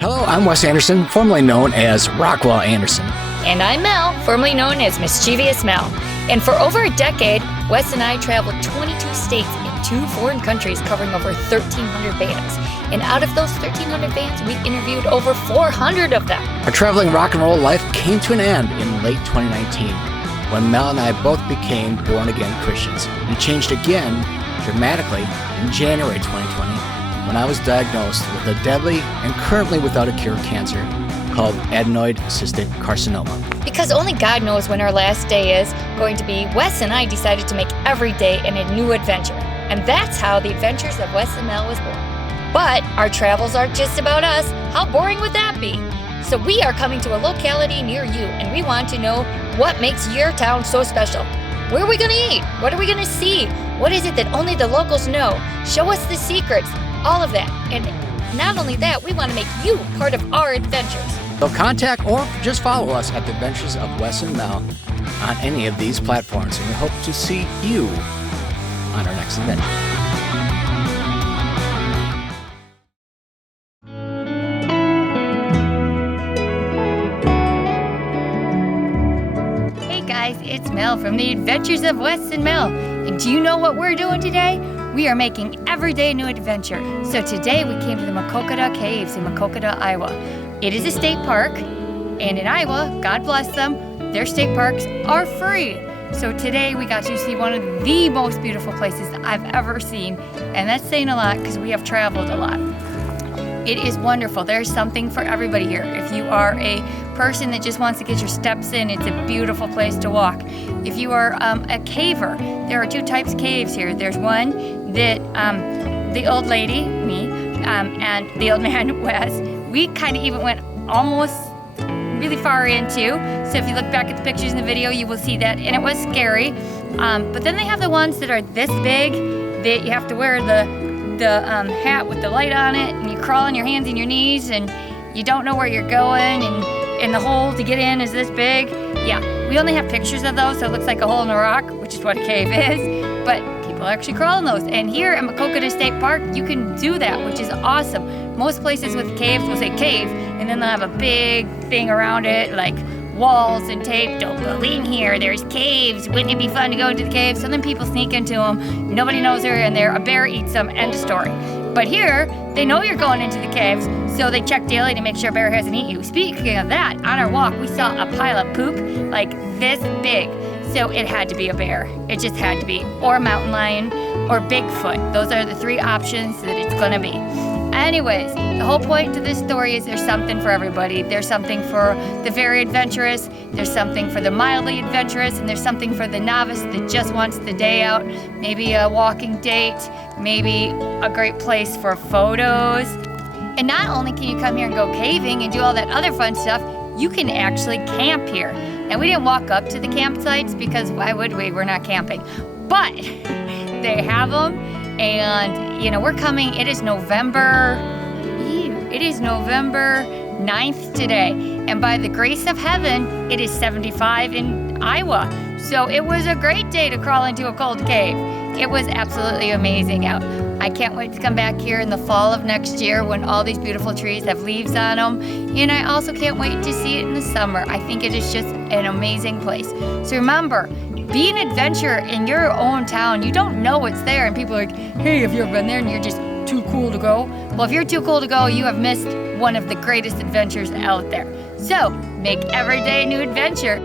Hello, I'm Wes Anderson, formerly known as Rockwell Anderson. And I'm Mel, formerly known as Mischievous Mel. And for over a decade, Wes and I traveled 22 states and 2 foreign countries, covering over 1,300 bands. And out of those 1,300 bands, we interviewed over 400 of them. Our traveling rock and roll life came to an end in late 2019, when Mel and I both became born-again Christians. We changed again, dramatically, in January 2020, when I was diagnosed with a deadly and currently without a cure cancer called adenoid cystic carcinoma. Because only God knows when our last day is going to be, Wes and I decided to make every day a new adventure. And that's how the Adventures of Wes and Mel was born. But our travels aren't just about us. How boring would that be? So we are coming to a locality near you, and we want to know what makes your town so special. Where are we going to eat? What are we going to see? What is it that only the locals know? Show us the secrets. All of that. And not only that, we want to make you part of our adventures. So contact or just follow us at the Adventures of Wes and Mel on any of these platforms, and we hope to see you on our next adventure. Hey guys, it's Mel from the Adventures of Wes and Mel. And do you know what we're doing today? We are making every day a new adventure. So today we came to the Maquoketa Caves in Maquoketa, Iowa. It is a state park, and in Iowa, God bless them, their state parks are free. So today we got to see one of the most beautiful places that I've ever seen, and that's saying a lot because we have traveled a lot. It is wonderful. There's something for everybody here. If you are a person that just wants to get your steps in, it's a beautiful place to walk. If you are a caver, there are 2 types of caves here. There's one that the old lady, me, and the old man, Wes, we kind of even went almost really far into. So if you look back at the pictures in the video, you will see that, and it was scary. But then they have the ones that are this big that you have to wear the hat with the light on it, and you crawl on your hands and your knees, and you don't know where you're going, and the hole to get in is this big. Yeah, we only have pictures of those, so it looks like a hole in a rock, which is what a cave is, but people actually crawl in those. And here at Maquoketa State Park, you can do that, which is awesome. Most places with caves will say cave, and then they'll have a big thing around it, like walls and tape. Don't go in here, there's caves. Wouldn't it be fun to go into the caves? So then people sneak into them. Nobody knows they're in there. A bear eats them, end of story. But here, they know you're going into the caves, so they check daily to make sure a bear hasn't eaten you. Speaking of that, on our walk, we saw a pile of poop like this big. So it had to be a bear. It just had to be. Or a mountain lion, or Bigfoot. Those are the 3 options that it's gonna be. Anyways, the whole point to this story is there's something for everybody. There's something for the very adventurous, there's something for the mildly adventurous, and there's something for the novice that just wants the day out. Maybe a walking date, maybe a great place for photos. And not only can you come here and go caving and do all that other fun stuff, you can actually camp here. And we didn't walk up to the campsites because why would we? We're not camping. But they have them. And, you know, we're coming, it is November 9th today. And by the grace of heaven, it is 75 in Iowa. So it was a great day to crawl into a cold cave. It was absolutely amazing out. I can't wait to come back here in the fall of next year when all these beautiful trees have leaves on them. And I also can't wait to see it in the summer. I think it is just an amazing place. So remember, be an adventurer in your own town. You don't know what's there, and people are like, hey, have you ever been there? And you're just too cool to go. Well, if you're too cool to go, you have missed one of the greatest adventures out there. So, make every day a new adventure.